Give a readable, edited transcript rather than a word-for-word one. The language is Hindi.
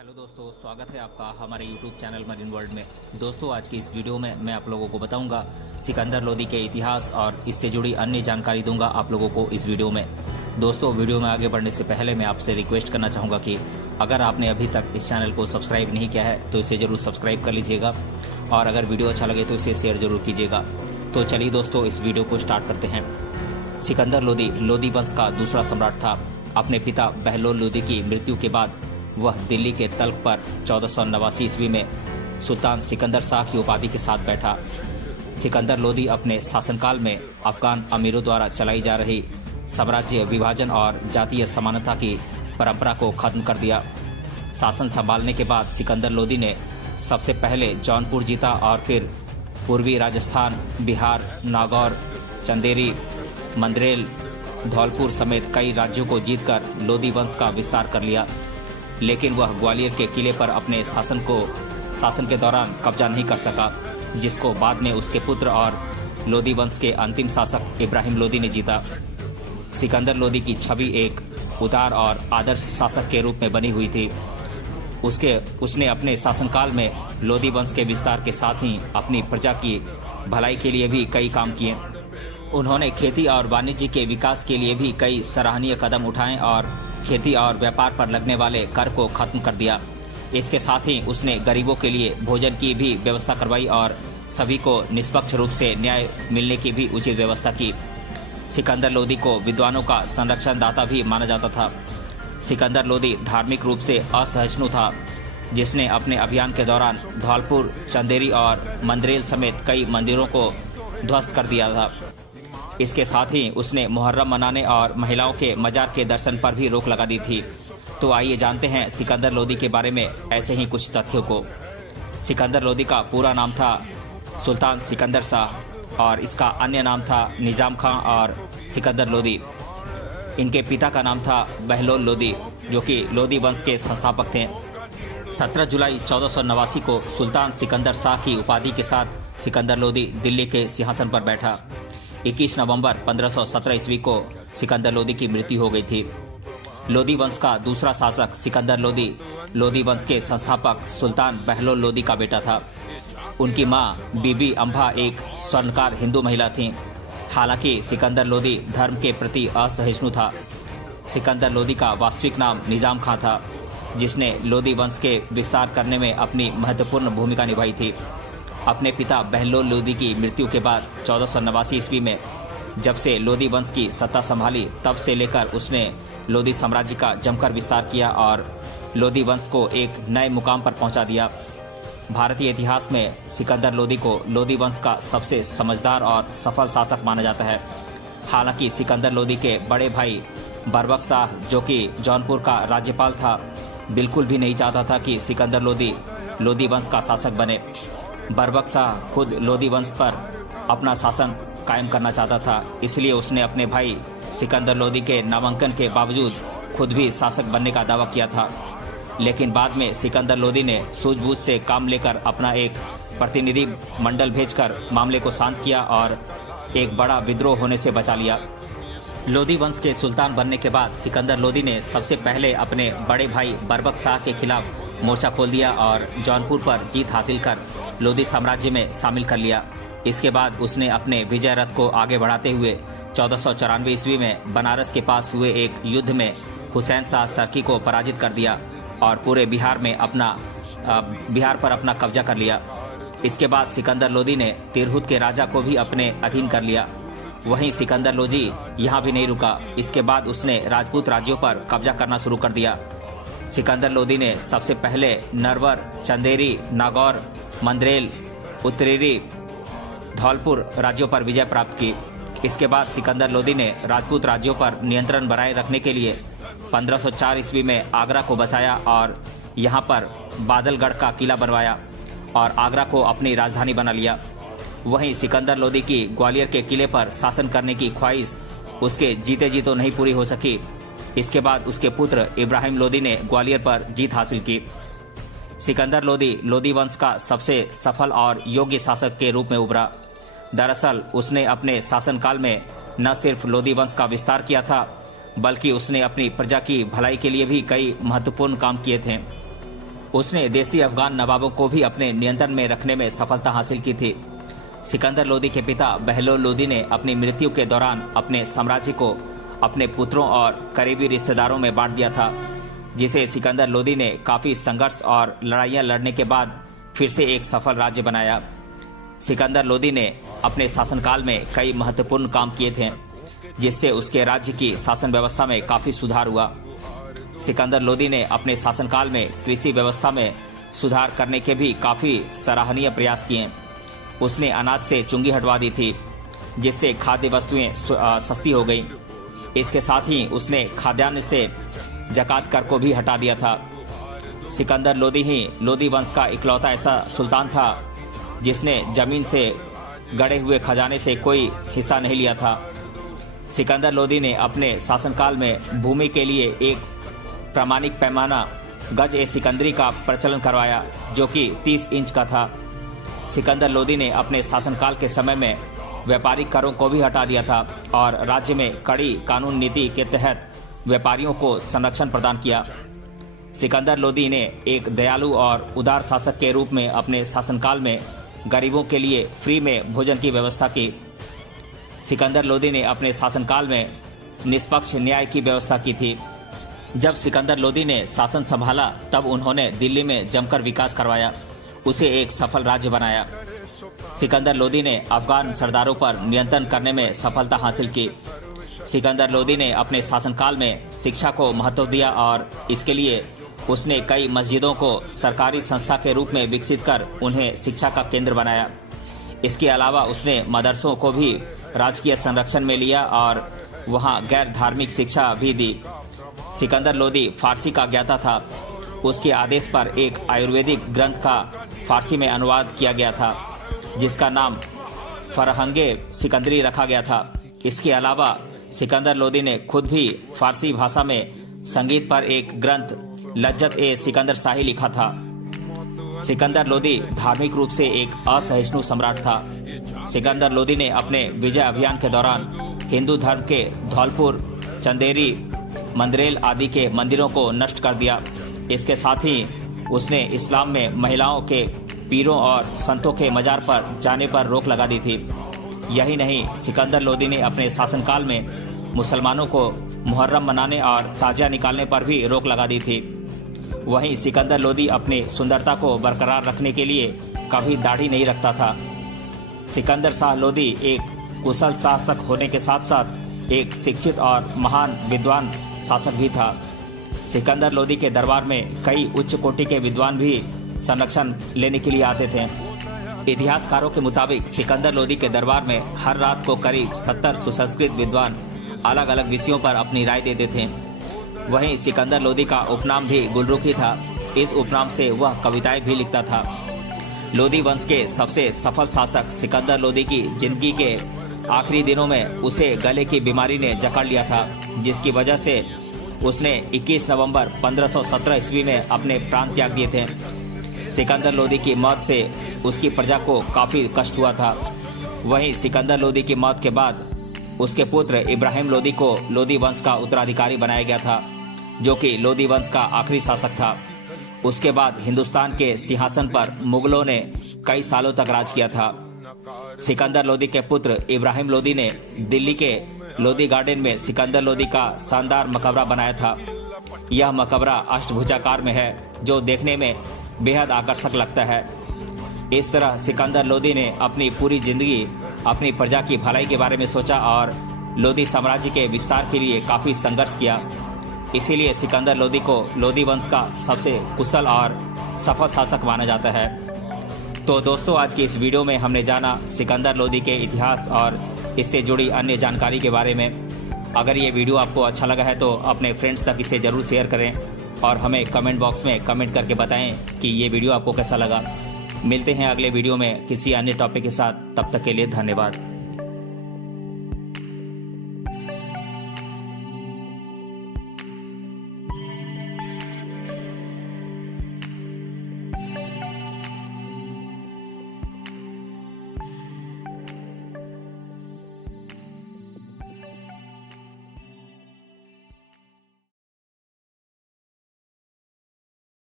हेलो दोस्तों, स्वागत है आपका हमारे YouTube चैनल मरीन वर्ल्ड में। दोस्तों, आज की इस वीडियो में मैं आप लोगों को बताऊंगा सिकंदर लोदी के इतिहास और इससे जुड़ी अन्य जानकारी दूंगा आप लोगों को इस वीडियो में। दोस्तों, वीडियो में आगे बढ़ने से पहले मैं आपसे रिक्वेस्ट करना चाहूँगा कि अगर आपने अभी तक इस चैनल को सब्सक्राइब नहीं किया है तो इसे ज़रूर सब्सक्राइब कर लीजिएगा और अगर वीडियो अच्छा लगे तो इसे शेयर ज़रूर कीजिएगा। तो चलिए दोस्तों, इस वीडियो को स्टार्ट करते हैं। सिकंदर लोदी लोदी वंश का दूसरा सम्राट था। अपने पिता बहलोल लोदी की मृत्यु के बाद वह दिल्ली के तल्ख पर 1489 ईस्वी में सुल्तान सिकंदर शाह की उपाधि के साथ बैठा। सिकंदर लोदी अपने शासनकाल में अफगान अमीरों द्वारा चलाई जा रही साम्राज्य विभाजन और जातीय समानता की परंपरा को खत्म कर दिया। शासन संभालने के बाद सिकंदर लोदी ने सबसे पहले जौनपुर जीता और फिर पूर्वी राजस्थान, बिहार, नागौर, चंदेरी, मंदरेल, धौलपुर समेत कई राज्यों को जीतकर लोदी वंश का विस्तार कर लिया। लेकिन वह ग्वालियर के किले पर अपने शासन के दौरान कब्जा नहीं कर सका, जिसको बाद में उसके पुत्र और लोदी वंश के अंतिम शासक इब्राहिम लोदी ने जीता। सिकंदर लोदी की छवि एक उदार और आदर्श शासक के रूप में बनी हुई थी। उसने अपने शासनकाल में लोदी वंश के विस्तार के साथ ही अपनी प्रजा की भलाई के लिए भी कई काम किए। उन्होंने खेती और वाणिज्य के विकास के लिए भी कई सराहनीय कदम उठाए और खेती और व्यापार पर लगने वाले कर को खत्म कर दिया। इसके साथ ही उसने गरीबों के लिए भोजन की भी व्यवस्था करवाई और सभी को निष्पक्ष रूप से न्याय मिलने की भी उचित व्यवस्था की। सिकंदर लोदी को विद्वानों का संरक्षण दाता भी माना जाता था। सिकंदर लोदी धार्मिक रूप से असहिष्णु था, जिसने अपने अभियान के दौरान धौलपुर, चंदेरी और मंदरेल समेत कई मंदिरों को ध्वस्त कर दिया था। इसके साथ ही उसने मुहर्रम मनाने और महिलाओं के मजार के दर्शन पर भी रोक लगा दी थी। तो आइए जानते हैं सिकंदर लोदी के बारे में ऐसे ही कुछ तथ्यों को। सिकंदर लोदी का पूरा नाम था सुल्तान सिकंदर शाह और इसका अन्य नाम था निजाम खां और सिकंदर लोदी। इनके पिता का नाम था बहलोल लोदी, जो कि लोदी वंश के संस्थापक थे। 17 जुलाई 1489 को सुल्तान सिकंदर शाह की उपाधि के साथ सिकंदर लोदी दिल्ली के सिंहासन पर बैठा। 21 नवंबर 1517 ईस्वी को सिकंदर लोदी की मृत्यु हो गई थी। लोदी वंश का दूसरा शासक सिकंदर लोदी लोदी वंश के संस्थापक सुल्तान बहलोल लोदी का बेटा था। उनकी मां बीबी अम्भा एक स्वर्णकार हिंदू महिला थीं। हालांकि सिकंदर लोदी धर्म के प्रति असहिष्णु था। सिकंदर लोदी का वास्तविक नाम निजाम खां था, जिसने लोदी वंश के विस्तार करने में अपनी महत्वपूर्ण भूमिका निभाई थी। अपने पिता बहलोल लोदी की मृत्यु के बाद 1489 ईस्वी में जब से लोदी वंश की सत्ता संभाली, तब से लेकर उसने लोदी साम्राज्य का जमकर विस्तार किया और लोदी वंश को एक नए मुकाम पर पहुंचा दिया। भारतीय इतिहास में सिकंदर लोदी को लोदी वंश का सबसे समझदार और सफल शासक माना जाता है। हालांकि सिकंदर लोदी के बड़े भाई बरबक शाह, जो कि जौनपुर का राज्यपाल था, बिल्कुल भी नहीं चाहता था कि सिकंदर लोदी लोदी वंश का शासक बने। बरबक शाह खुद लोदी वंश पर अपना शासन कायम करना चाहता था, इसलिए उसने अपने भाई सिकंदर लोदी के नामांकन के बावजूद खुद भी शासक बनने का दावा किया था। लेकिन बाद में सिकंदर लोदी ने सूझबूझ से काम लेकर अपना एक प्रतिनिधि मंडल भेजकर मामले को शांत किया और एक बड़ा विद्रोह होने से बचा लिया। लोदी वंश के सुल्तान बनने के बाद सिकंदर लोदी ने सबसे पहले अपने बड़े भाई बरबक शाह के खिलाफ मोर्चा खोल दिया और जौनपुर पर जीत हासिल कर लोदी साम्राज्य में शामिल कर लिया। इसके बाद उसने अपने विजय रथ को आगे बढ़ाते हुए 1494 ईस्वी में बनारस के पास हुए एक युद्ध में हुसैन शाह सरकी को पराजित कर दिया और पूरे बिहार पर अपना कब्जा कर लिया। इसके बाद सिकंदर लोदी ने तिरहुत के राजा को भी अपने अधीन कर लिया। वहीं सिकंदर लोदी यहाँ भी नहीं रुका। इसके बाद उसने राजपूत राज्यों पर कब्जा करना शुरू कर दिया। सिकंदर लोदी ने सबसे पहले नरवर, चंदेरी, नागौर, मंदरेल, उत्तरेरी, धौलपुर राज्यों पर विजय प्राप्त की। इसके बाद सिकंदर लोदी ने राजपूत राज्यों पर नियंत्रण बनाए रखने के लिए 1504 ईस्वी में आगरा को बसाया और यहाँ पर बादलगढ़ का किला बनवाया और आगरा को अपनी राजधानी बना लिया। वहीं सिकंदर लोदी की ग्वालियर के किले पर शासन करने की ख्वाहिश उसके जीते जी तो नहीं पूरी हो सकी। इसके बाद उसके पुत्र इब्राहिम लोदी ने ग्वालियर पर जीत हासिल की। सिकंदर लोदी लोदी वंश का सबसे सफल और योग्य शासक के रूप में उभरा। दरअसल उसने अपने शासनकाल में न सिर्फ लोदी वंश का विस्तार किया था, बल्कि उसने अपनी प्रजा की भलाई के लिए भी कई महत्वपूर्ण काम किए थे। उसने देसी अफगान नवाबों को भी अपने नियंत्रण में रखने में सफलता हासिल की थी। सिकंदर लोदी के पिता बहलोल लोदी ने अपनी मृत्यु के दौरान अपने साम्राज्य को अपने पुत्रों और करीबी रिश्तेदारों में बांट दिया था, जिसे सिकंदर लोदी ने काफी संघर्ष और लड़ाइयां लड़ने के बाद फिर से एक सफल राज्य बनाया। सिकंदर लोदी ने अपने शासनकाल में कई महत्वपूर्ण काम किए थे, जिससे उसके राज्य की शासन व्यवस्था में काफी सुधार हुआ। सिकंदर लोदी ने अपने शासनकाल में कृषि व्यवस्था में सुधार करने के भी काफी सराहनीय प्रयास किए। उसने अनाज से चुंगी हटवा दी थी, जिससे खाद्य वस्तुएं सस्ती हो गई। इसके साथ ही उसने खाद्यान्न से ज़कात कर को भी हटा दिया था। सिकंदर लोदी ही लोदी वंश का इकलौता ऐसा सुल्तान था जिसने जमीन से गड़े हुए खजाने से कोई हिस्सा नहीं लिया था। सिकंदर लोदी ने अपने शासनकाल में भूमि के लिए एक प्रामाणिक पैमाना गज ए सिकंदरी का प्रचलन करवाया, जो कि 30 इंच का था। सिकंदर लोदी ने अपने शासनकाल के समय में व्यापारिक करों को भी हटा दिया था और राज्य में कड़ी कानून नीति के तहत व्यापारियों को संरक्षण प्रदान किया। सिकंदर लोदी ने एक दयालु और उदार शासक के रूप में अपने शासनकाल में गरीबों के लिए फ्री में भोजन की व्यवस्था की। सिकंदर लोदी ने अपने शासनकाल में निष्पक्ष न्याय की व्यवस्था की थी। जब सिकंदर लोदी ने शासन संभाला तब उन्होंने दिल्ली में जमकर विकास करवाया, उसे एक सफल राज्य बनाया। सिकंदर लोदी ने अफगान सरदारों पर नियंत्रण करने में सफलता हासिल की। सिकंदर लोदी ने अपने शासनकाल में शिक्षा को महत्व दिया और इसके लिए उसने कई मस्जिदों को सरकारी संस्था के रूप में विकसित कर उन्हें शिक्षा का केंद्र बनाया। इसके अलावा उसने मदरसों को भी राजकीय संरक्षण में लिया और वहां गैर धार्मिक शिक्षा भी दी। सिकंदर लोदी फारसी का ज्ञाता था। उसके आदेश पर एक आयुर्वेदिक ग्रंथ का फारसी में अनुवाद किया गया था, जिसका नाम फरहंगे सिकंदरी रखा गया था। इसके अलावा सिकंदर लोदी ने खुद भी फारसी भाषा में संगीत पर एक ग्रंथ लज्जत ए सिकंदर शाही लिखा था। सिकंदर लोदी धार्मिक रूप से एक असहिष्णु सम्राट था। सिकंदर लोदी ने अपने विजय अभियान के दौरान हिंदू धर्म के धौलपुर, चंदेरी, मंदरेल आदि के मंदिरों को नष्ट कर दिया। इसके साथ ही उसने इस्लाम में महिलाओं के पीरों और संतों के मजार पर जाने पर रोक लगा दी थी। यही नहीं, सिकंदर लोदी ने अपने शासनकाल में मुसलमानों को मुहर्रम मनाने और ताजिया निकालने पर भी रोक लगा दी थी। वहीं सिकंदर लोदी अपनी सुंदरता को बरकरार रखने के लिए कभी दाढ़ी नहीं रखता था। सिकंदर शाह लोदी एक कुशल शासक होने के साथ साथ एक शिक्षित और महान विद्वान शासक भी था। सिकंदर लोदी के दरबार में कई उच्च कोटि के विद्वान भी संरक्षण लेने के लिए आते थे। इतिहासकारों के मुताबिक सिकंदर लोदी के दरबार में हर रात को करीब 70 सुसंस्कृत विद्वान अलग अलग विषयों पर अपनी राय देते थे। वहीं सिकंदर लोदी का उपनाम भी गुलरुखी था। इस उपनाम से वह कविताएं भी लिखता था। लोदी वंश के सबसे सफल शासक सिकंदर लोदी की जिंदगी के आखिरी दिनों में उसे गले की बीमारी ने जकड़ लिया था, जिसकी वजह से उसने 21 नवंबर 1517 ईस्वी में अपने प्राण त्याग दिए थे। सिकंदर लोदी की मौत से उसकी प्रजा को काफ़ी कष्ट हुआ था। वहीं सिकंदर लोदी की मौत के बाद उसके पुत्र इब्राहिम लोदी को लोदी वंश का उत्तराधिकारी बनाया गया था, जो कि लोदी वंश का आखिरी शासक था। उसके बाद हिंदुस्तान के सिंहासन पर मुगलों ने कई सालों तक राज किया था। सिकंदर लोदी के पुत्र इब्राहिम लोदी ने दिल्ली के लोदी गार्डन में सिकंदर लोदी का शानदार मकबरा बनाया था। यह मकबरा अष्टभुजाकार में है, जो देखने में बेहद आकर्षक लगता है। इस तरह सिकंदर लोदी ने अपनी पूरी जिंदगी अपनी प्रजा की भलाई के बारे में सोचा और लोदी साम्राज्य के विस्तार के लिए काफ़ी संघर्ष किया। इसीलिए सिकंदर लोदी को लोदी वंश का सबसे कुशल और सफल शासक माना जाता है। तो दोस्तों, आज की इस वीडियो में हमने जाना सिकंदर लोदी के इतिहास और इससे जुड़ी अन्य जानकारी के बारे में। अगर ये वीडियो आपको अच्छा लगा है तो अपने फ्रेंड्स तक इसे ज़रूर शेयर करें और हमें कमेंट बॉक्स में कमेंट करके बताएं कि ये वीडियो आपको कैसा लगा। मिलते हैं अगले वीडियो में किसी अन्य टॉपिक के साथ। तब तक के लिए धन्यवाद।